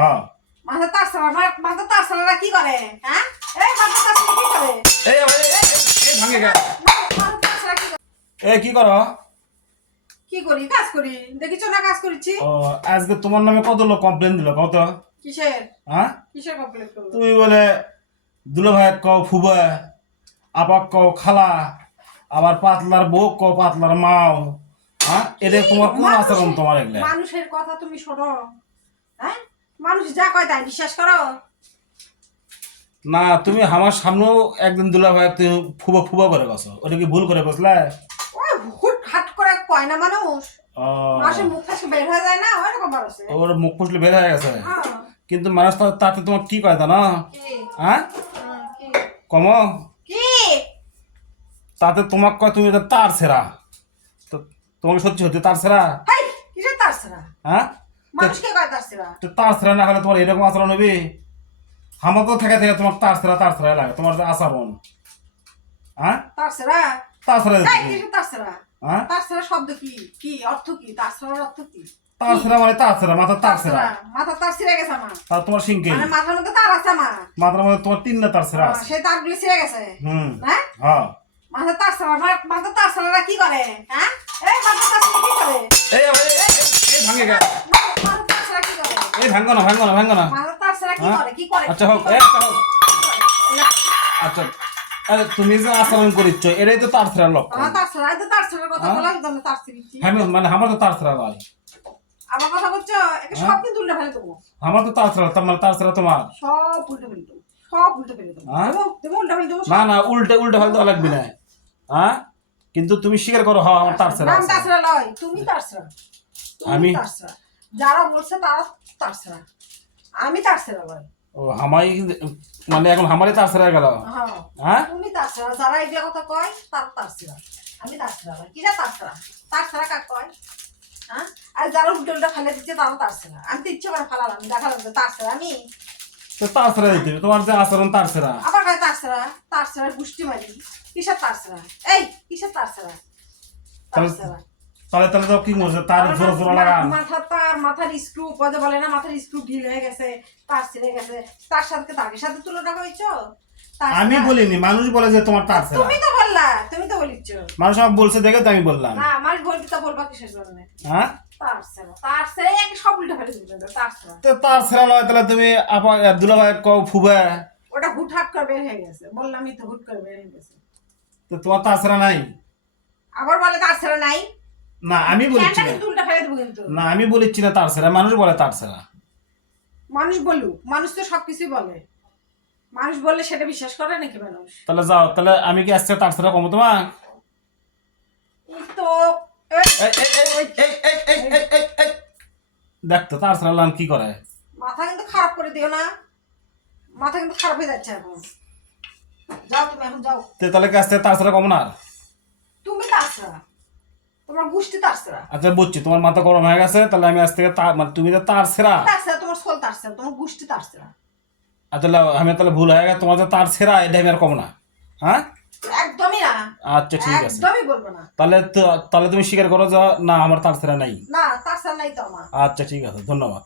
হ্যাঁ মাথা তাছাড়া কি করে? হ্যাঁ, এই মাথা তাছাড়া কি করে? এই এই ভাঙে গা মাথা তাছাড়া কি করে? কি করো? কি করি? কাজ করি। দেখিছো না কাজ করছি? ও আজকে তোমার নামে কত লোক কমপ্লেন দিল কত? কিসের? হ্যাঁ কিসের কমপ্লেন করবো? তুমি বলে দুলো ভাই কও ফুবা, আপাক কও খালা, আবার পাতলার বউ কও পাতলার মাও। হ্যাঁ এটা তোমার কোন আচরণ তোমার এগুলা? মানুষের কথা তুমি শোনো? হ্যাঁ, মানুষ যা কয় তাই বিশ্বাস করো? না তুমি আমার সামনেও একদিন দুলা ভাই তুমি ফুবা ফুবা করে গেছো, ওটা কি ভুল করে গেছলা? ওই হুট হাট করে কয় না মানুষ, ও মানুষের মুখ থেকে বের হয়ে যায় না, ওই রকম আছে। ওর মুখ ফুসলে বের হয়ে গেছে, হ্যাঁ। কিন্তু মানুষ তাতে তোমার কি কয় তা না? কি? হ্যাঁ কি? কম কি? তাতে তোমাকে কয় তুমি এটা তার ছেঁড়া, তো তোমাকে সত্যি সত্যি তার ছেঁড়া? হেই, কিসের তাছাড়া? হ্যাঁ মানুষকে কয় তাছাড়া? তো তার ছেঁড়া না হলে তোমার এরকম আচরণ হবে? আমাকেও থেকে থেকে তোমার তার ছেঁড়া লাগে তোমার যে আচরণ। হ্যাঁ তাছাড়া? তার ছেঁড়া এই দিচ্ছি। কিসের তাছাড়া? হ্যাঁ তাছাড়া শব্দ কি? কি অর্থ কি? তাছাড়ার অর্থ কি? তার ছেঁড়া মানে তার ছেঁড়া, মাথা তার ছেঁড়া। মাথা তার ছিঁড়ে গেছে আমার। তার তোমার সিংকে মানে মাথার মধ্যে তার আছে আমার। মাথার মধ্যে তোমার তিনটা তার ছেঁড়া আছে। সেই তারগুলি ছিঁড়ে গেছে। হুম হ্যাঁ, হ্যাঁ মাথা তাছাড়া কি করে? হ্যাঁ, এই মাথা তাছাড়া কি করে? এই এই ভাঙে গা মাথা তাছাড়া কি করে? এই ভাঙ্গো না ভাঙ্গো না ভাঙ্গো না। মাথা তাছাড়া কি হ্যাঁ? করে? কি করে? আচ্ছা হোক কি করে? একটা হোক আচ্ছা আরে তুমি যে আচরণ করিচ্ছ এটাই তো তার ছেঁড়ার লক্ষণ। আমার তাছাড়া, এই তো তাছাড়ার কথা হ্যাঁ? বলা একদম তার ছিঁড়েছি। আমি মানে আমার তো তার ছেঁড়া নয়, আমার কথা বলছো? একে হ্যাঁ? সব কিন্তু উল্টে ফেলে দেবো। আমার তো তার ছেঁড়া, তার মানে তার ছেঁড়া তোমার। সব উল্টে ফেলে দেবো। সব উল্টে ফেলে দেবো। হ্যাঁ? দেবো উল্টে ফেলে দেবো। না না উল্টে উল্টে ফেলতে লাগবে না। হ্যাঁ কিন্তু তুমি স্বীকার করো হ্যাঁ আমার তার ছেঁড়া নাম আছে। তাছাড়া লয়, তুমি তাছাড়া। আমি- তাছাড়া যারা বলছে তারা তাছাড়া, আমি তাছাড়া লয়। ও হামাই মানে এখন আমারই তার ছেঁড়া গেল। হ্যাঁ, হ্যাঁ তুমি তাছাড়া, যারা এগুলা কথা কয় তার তাছাড়া, আমি তাছাড়া লয়। কিরা তাছাড়া? তাছাড়া কাক কয়? হ্যাঁ, আর যারা উল্টো উল্টো ফেলে দিচ্ছে তারা তাছাড়া। আমি তো ইচ্ছে করে ফেলালাম, দেখালাম যে তাছাড়া আমি। তো তার ছেঁড়া দিতে হবে, তোমার যে আচরণ তার ছেঁড়া। আবার কয় তাছাড়া, তাছাড়া গুষ্টি মারি। কিসের তাছাড়া? এই কিসের তাছাড়া? তাহলে তাছাড়া তাহলে তাহলে তো কি করছে তার জোর জোর লাগান। মাথার স্ক্রু পদে বলে না, মাথার স্ক্রু ঢিল হয়ে গেছে, তার ছিঁড়ে গেছে। তার সাথে তার সাথে তুলনা হয়েছো? আমি বলিনি, মানুষ বলে যে তোমার তার ছেঁড়া। তুমি তো বললা, তুমি তো বলিচ্ছ। মানুষ আমাকে বলছে দেখে তো আমি বললাম। না, আমার বলবি তো বলবা কিসের জন্য? হ্যাঁ তার ছেড়ে এক সব উল্টে ফেলে দিবে তার ছেড়ে। তো তার ছেঁড়া নয় তাহলে তুমি আপা দুলা ভাই কও ফুবা, ওটা হুট হাট করে বের হয়ে গেছে, বললামই তো হুট করে বের হয়ে গেছে। তো তোমার তার ছেঁড়া নাই? আবার বলে তার ছেড়ে নাই। না আমি বলছি ফ্যানটা না, কিন্তু উল্টে ফেলে দেবো কিন্তু। না আমি বলছি না তার ছেঁড়া, মানুষ বলে তার ছেঁড়া। মানুষ বলুক, মানুষ তো সবকিছুই বলে। মানুষ বললে সেটা বিশ্বাস করে নাকি মানুষ? তাহলে যাও, তাহলে আমি কি আজকে তার ছেঁড়া কমো তোমার? এই তো এই, এই, এই, এই, এই, এই, এই, এই, এই, এই। দেখ তো তার ছেঁড়া লান কি করে। মাথা কিন্তু খারাপ করে দিও না, মাথা কিন্তু খারাপ হয়ে যাচ্ছে এখন। যাও তুমি এখন যাও। তাহলে কি আজকে তার ছেঁড়া কমো না আর? তুমি তাছাড়া, তোমার গোষ্ঠী তাছাড়া। আচ্ছা বুঝছি তোমার মাথা গরম হয়ে গেছে, তাহলে আমি আজ থেকে তার মানে তুমি তো তার ছেঁড়া। তাছাড়া তোমার সোল তাছাড়া, তোমার গোষ্ঠী তাছাড়া। আচ্ছা আমি তাহলে ভুল হয়ে গেছে, তোমার যে তার ছেঁড়া এটা আমি আর কমো না। হ্যাঁ একদমই না, আচ্ছা ঠিক আছে, একদমই বলবো না। তাহলে তুমি স্বীকার করো যে না আমার তার ছেঁড়া নাই। না, তাছাড়া নাই তো আমার। আচ্ছা ঠিক আছে, ধন্যবাদ।